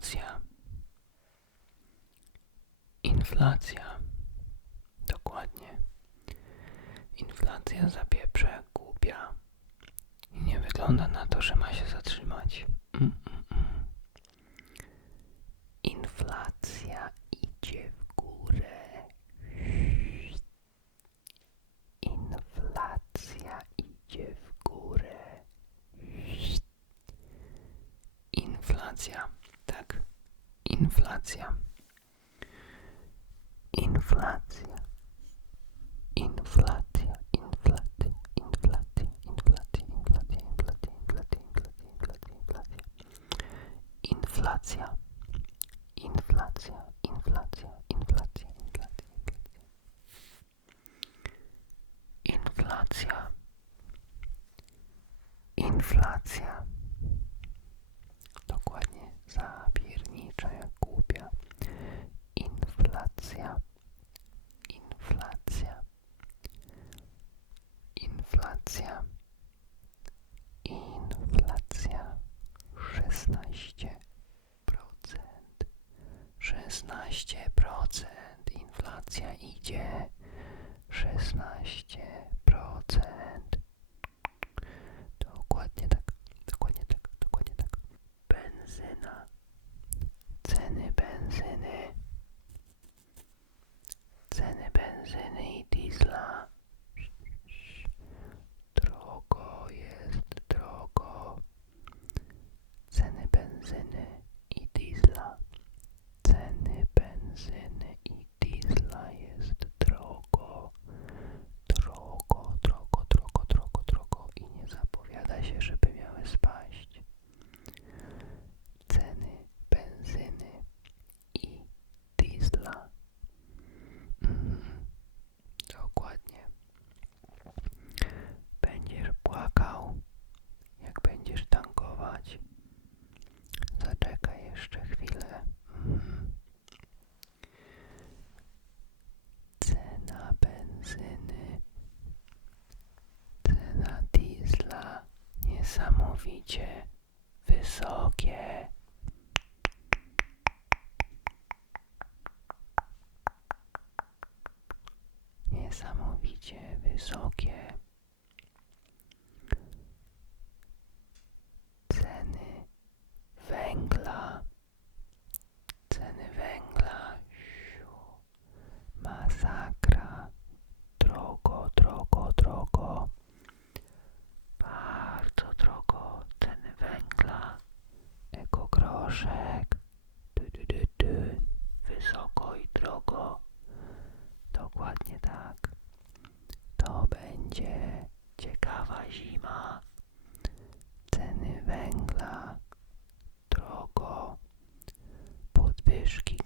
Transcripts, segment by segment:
Inflacja. Inflacja. Dokładnie. Inflacja zapieprza jak głupia. I nie wygląda na to, że ma się zatrzymać. Mm, mm, mm. Inflacja idzie w górę. Inflacja idzie w górę. Inflacja. Inflacja. Inflacja. Inflacja, inflacja, inflacja, inflacja, inflacja, inflacja, inflacja, inflacja, inflacja, inflacja. Inflacja, inflacja, inflacja, inflacja, inflacja. 16%, inflacja idzie 16%. Niesamowicie wysokie. Niesamowicie wysokie. Ceny węgla. Ceny węgla. Masakra. Drogo, drogo, drogo. zniżki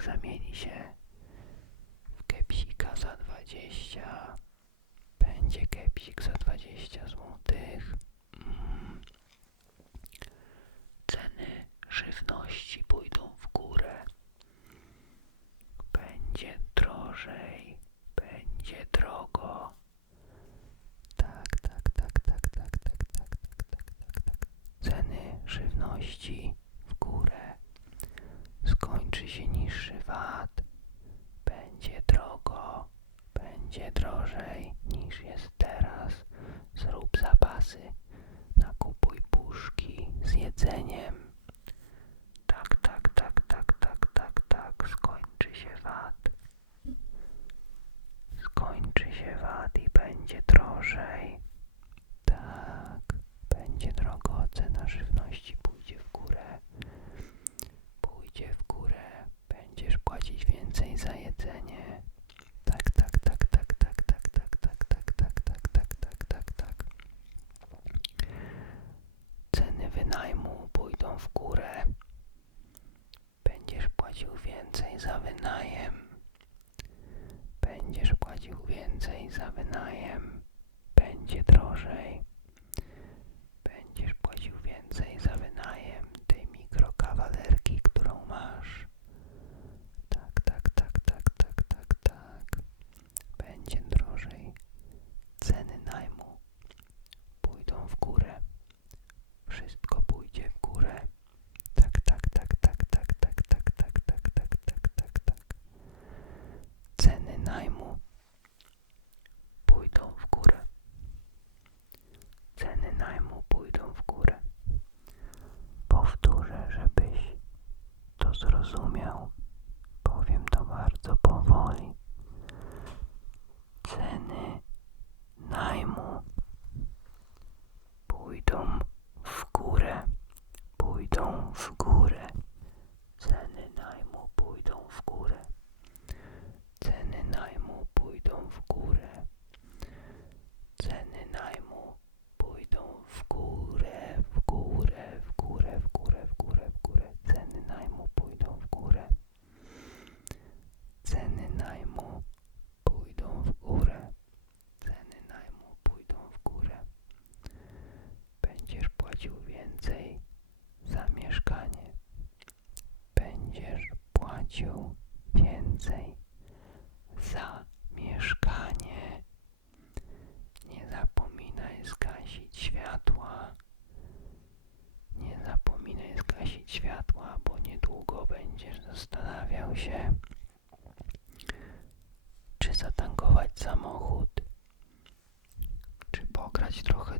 zamieni się w kepsika za 20 będzie kepsik za 20 złotych mm. ceny żywności pójdą w górę będzie drożej będzie drogo tak, tak, tak, tak, tak, tak, tak, tak, tak, tak. Ceny żywności skończy się niższy VAT. Będzie drogo, będzie drożej niż jest teraz. Zrób zapasy, nakupuj puszki z jedzeniem. wynajmu pójdą w górę. Będziesz płacił więcej za wynajem. Będziesz płacił więcej za wynajem. Będzie drożej. więcej za mieszkanie. Nie zapominaj zgasić światła. Nie zapominaj zgasić światła, bo niedługo będziesz zastanawiał się, czy zatankować samochód, czy pograć trochę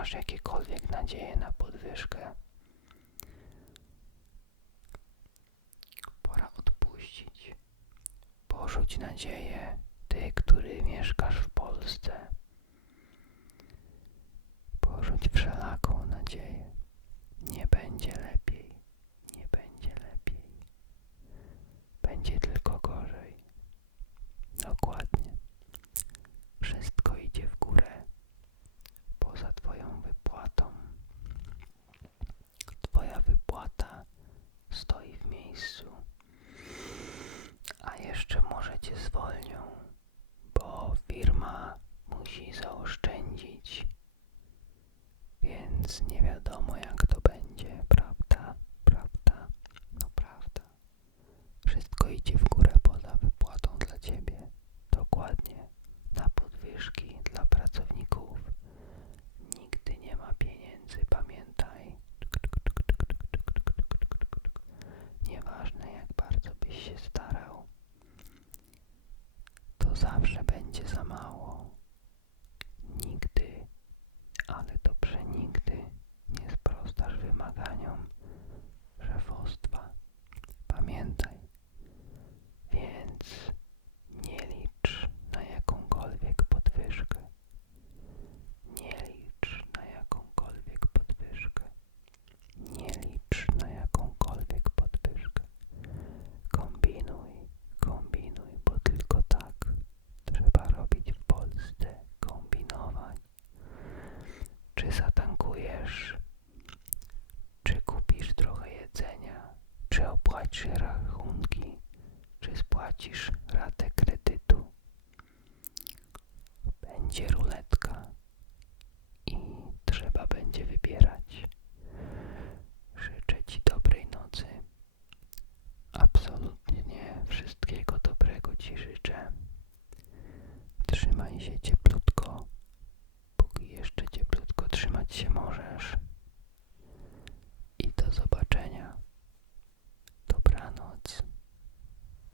masz jakiekolwiek nadzieje na podwyżkę. Pora odpuścić. Porzuć nadzieję, ty, który mieszkasz w Polsce. Porzuć wszelaką nadzieję. Nie będzie lepiej, nie będzie lepiej. Będzie tylko gorzej. Dokładnie. czy zatankujesz, czy kupisz trochę jedzenia, czy opłacisz rachunki, czy spłacisz